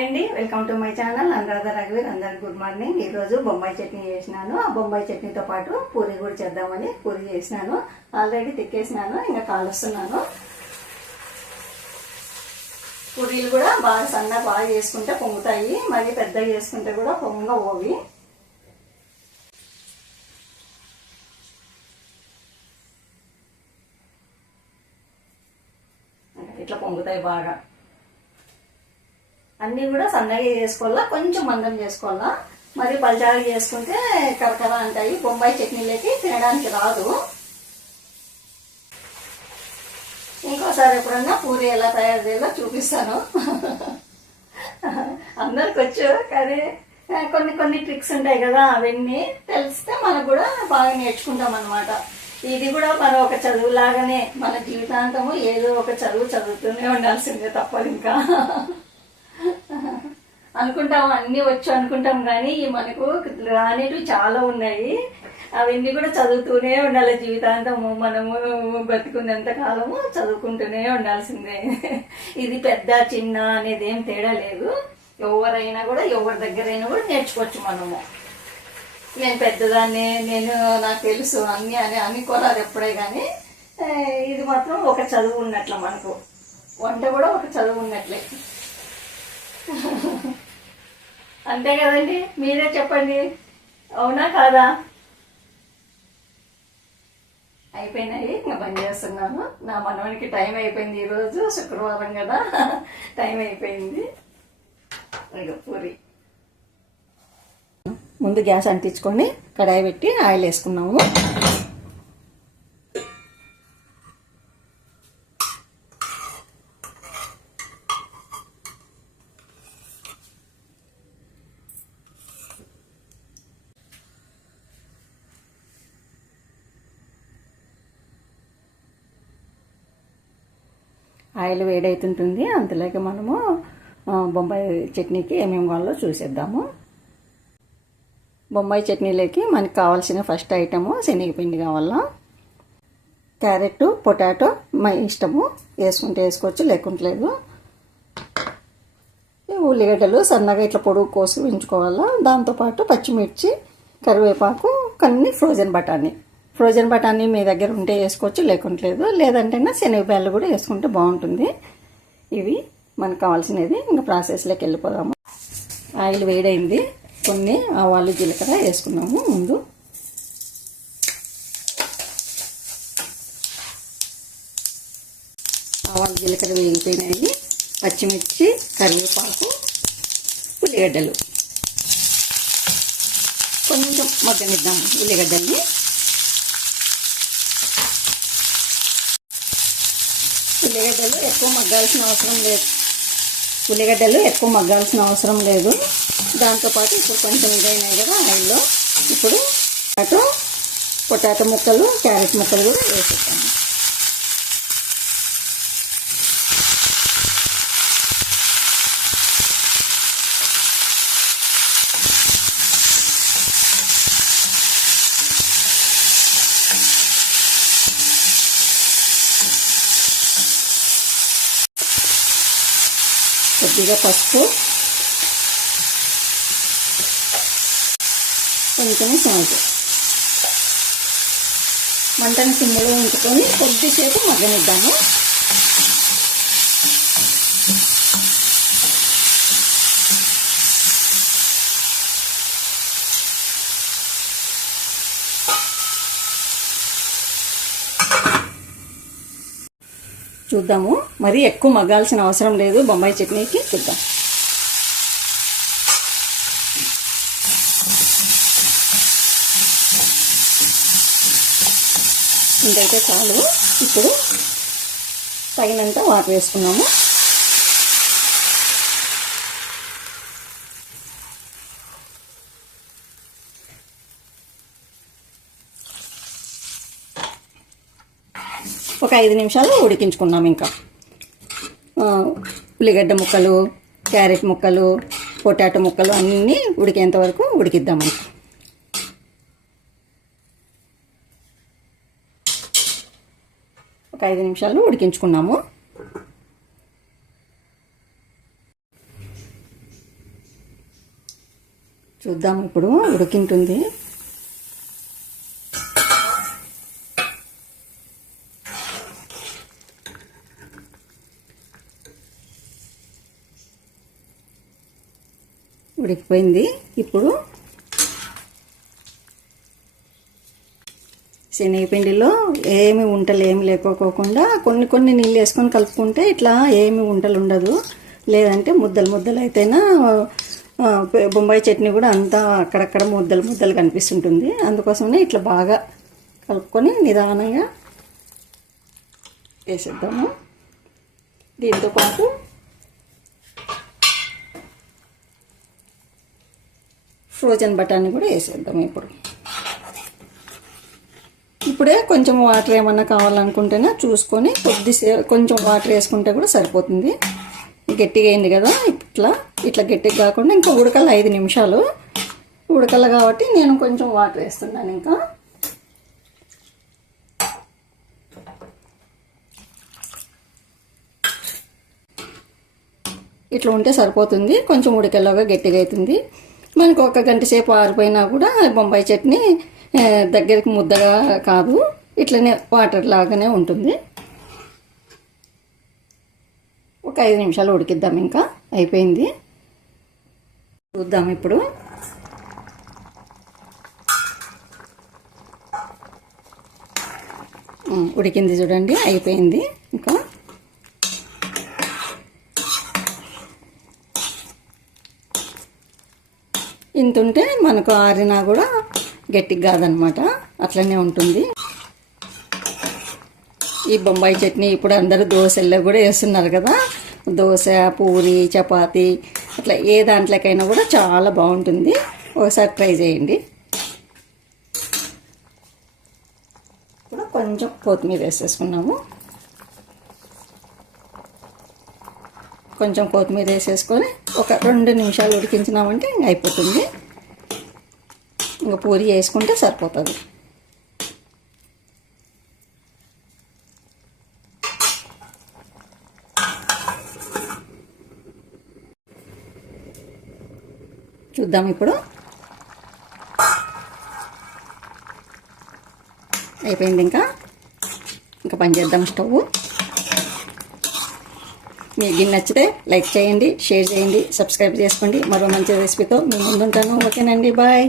Hi అండి, welcome to my channel Anuradha రఘువీర్. అందరికి గుడ్ మార్నింగ్. ఈరోజు బొంబాయి చట్నీ చేసినాను. ఆ బొంబాయి చట్నీతో పాటు పూరి కూడా చేద్దామని పూరి చేసినాను. ఆల్రెడీ తిక్కేసినాను, ఇంకా కాలుస్తున్నాను. పూరీలు కూడా బాగా సన్నగా బాగా చేసుకుంటే పొంగుతాయి, మరి పెద్దగా చేసుకుంటే కూడా పొంగవోవి. ఇట్లా పొంగుతాయి బాగా. అన్నీ కూడా సన్నగా చేసుకోవాలా, కొంచెం మందం చేసుకోవాలా. మరి పల్చాగా చేసుకుంటే కరకర అంటాయి. బొంబాయి చట్నీలోకి తినడానికి రాదు. ఇంకోసారి ఎప్పుడన్నా పూరి ఎలా తయారు చేయాలో చూపిస్తాను. అందరికి వచ్చు, కానీ కొన్ని కొన్ని ట్రిక్స్ ఉంటాయి కదా, అవన్నీ తెలిస్తే మనకు కూడా బాగా నేర్చుకుంటాం అన్నమాట. ఇది కూడా మన ఒక చదువు లాగానే, మన జీవితాంతము ఏదో ఒక చదువు చదువుతూనే ఉండాల్సిందే, తప్పదు. ఇంకా అనుకుంటాం అన్నీ వచ్చు అనుకుంటాం, కానీ మనకు రానివి చాలా ఉన్నాయి. అవన్నీ కూడా చదువుతూనే ఉండాలి జీవితాంతము. మనము బతికున్నంత కాలము చదువుకుంటూనే ఉండాల్సిందే. ఇది పెద్ద చిన్న అనేది ఏం తేడా లేదు. ఎవరైనా కూడా ఎవరి దగ్గరైనా కూడా నేర్చుకోవచ్చు మనము. నేను పెద్దదాన్ని, నాకు తెలుసు అన్నీ అని అనుకోరాదు ఎప్పుడే, కానీ ఇది మాత్రం ఒక చదువు ఉన్నట్ల. మనకు వంట కూడా ఒక చదువు ఉన్నట్లే. అంతే కదండి, మీరే చెప్పండి, అవునా కాదా? అయిపోయినాయి, ఇంకా బంద్ చేస్తున్నాను. నా మనవనికి టైం అయిపోయింది. ఈరోజు శుక్రవారం కదా, టైం అయిపోయింది. ఇక పూరి ముందు గ్యాస్ అంటించుకొని కడాయి పెట్టి ఆయిల్ వేసుకున్నాము. ఆయిల్ వేడవుతుంటుంది, అంతలోకి మనము బొంబాయి చట్నీకి ఏమేమి కావాలో చూసేద్దాము. బొంబాయి చట్నీలోకి మనకు కావాల్సిన ఫస్ట్ ఐటము శనగపిండి కావాలా. క్యారెట్, పొటాటో మన ఇష్టము, వేసుకుంటే వేసుకోవచ్చు, లేకుంటే లేదు. ఉల్లిగడ్డలు సన్నగా ఇట్లా పొడుగు కోసి ఉంచుకోవాలా. దాంతోపాటు పచ్చిమిర్చి, కరివేపాకు, కొన్ని ఫ్రోజన్ బఠానీ మీ దగ్గర ఉంటే వేసుకోవచ్చు, లేకుంటలేదు. లేదంటే శనగబ్యాళ్ళు కూడా వేసుకుంటే బాగుంటుంది. ఇవి మనకు కావాల్సినది. ఇంకా ప్రాసెస్లోకి వెళ్ళిపోదాము. ఆయిల్ వేడైంది, కొన్ని ఆవాలు జీలకర్ర వేసుకున్నాము. ముందు ఆవాలు జీలకర్ర వేగిపోయినాయి. పచ్చిమిర్చి, కరివేపాకు, ఉల్లిగడ్డలు కొంచెం మగ్గనిద్దాము. ఉల్లిగడ్డల్ని ఎక్కువ మగ్గాల్సిన అవసరం లేదు. దాంతోపాటు ఇప్పుడు కొంచెం ఇదైనాయి కదా ఆయిల్లో, ఇప్పుడు పొటాటో ముక్కలు, క్యారెట్ ముక్కలు కూడా వేసేస్తాము. కొద్దిగా పసుపు, కొంచెం సాల్ట్. మంటని సిమ్లో ఉంచుకొని కొద్దిసేపు మగ్గనిద్దాము. చూద్దాము, మరి ఎక్కువ మగ్గాల్సిన అవసరం లేదు బొంబాయి చట్నీకి. చూద్దాం. ఇంకైతే చాలు. ఇప్పుడు తగినంత వాటర్ వేసుకున్నాము. ఒక 5 నిమిషాలు ఉడికించుకున్నాము. ఇంకా ఉల్లిగడ్డ ముక్కలు, క్యారెట్ ముక్కలు, పొటాటో ముక్కలు అన్నీ ఉడికేంత వరకు ఉడికిద్దాము. ఒక 5 నిమిషాలు ఉడికించుకున్నాము. చూద్దాం ఇప్పుడు ఉడికింటుంది. ఉడికిపోయింది. ఇప్పుడు శనగపిండిలో ఏమి వంటలు ఏమి లేకోకుండా కొన్ని నీళ్ళు వేసుకొని కలుపుకుంటే ఇట్లా ఏమి వంటలు ఉండదు. లేదంటే ముద్దలు అయితేనా బొంబాయి చట్నీ కూడా అంతా అక్కడక్కడ ముద్దలు కనిపిస్తుంటుంది. అందుకోసమే ఇట్లా బాగా కలుపుకొని నిదానంగా వేసేద్దాము. దీంతోపాటు ఫ్రోజన్ బఠానీ కూడా వేసేద్దాం. ఇప్పుడే కొంచెం వాటర్ ఏమన్నా కావాలనుకుంటేనే చూసుకొని కొంచెం వాటర్ వేసుకుంటే కూడా సరిపోతుంది. గట్టిగా అయింది కదా, ఇట్లా గట్టిగా కాకుండా ఇంకా ఉడకల 5 నిమిషాలు ఉడకల కాబట్టి నేను కొంచెం వాటర్ వేస్తున్నాను. ఇంకా ఇట్లా ఉంటే సరిపోతుంది. కొంచెం ఉడికేలాగా గట్టిగా అవుతుంది. మనకు 1 గంట సేపు ఆరిపోయినా కూడా బొంబాయి చట్నీ దగ్గరికి ముద్దగా కాదు, ఇట్లనే వాటర్ లాగానే ఉంటుంది. ఒక 5 నిమిషాలు ఉడికిద్దాం. ఇంకా అయిపోయింది. చూద్దాం ఇప్పుడు. ఉడికింది చూడండి, అయిపోయింది. ఇంకా ఇంత ఉంటే మనకు ఆరినా కూడా గట్టిగా కాదనమాట, అట్లనే ఉంటుంది. ఈ బొంబాయి చట్నీ ఇప్పుడు అందరూ దోశల్లో కూడా వేస్తున్నారు కదా. దోశ, పూరి, చపాతి అట్లా ఏ దాంట్లోకైనా కూడా చాలా బాగుంటుంది. ఒకసారి ట్రై చేయండి. ఇప్పుడు కొంచెం కొత్తిమీర వేసేసుకున్నాము. కొంచెం కొత్తిమీర వేసేసుకొని ఒక 2 నిమిషాలు ఉడికించినామంటే ఇంక అయిపోతుంది. ఇంకా పూరి వేసుకుంటే సరిపోతుంది. చూద్దాం ఇప్పుడు. అయిపోయింది. ఇంకా పని చేద్దాం స్టవ్. మీకు నచ్చితే లైక్ చేయండి, షేర్ చేయండి, సబ్స్క్రైబ్ చేసుకోండి. మరో మంచి రెసిపీతో మీ ముందుంటాను. ఓకేనండి, బాయ్.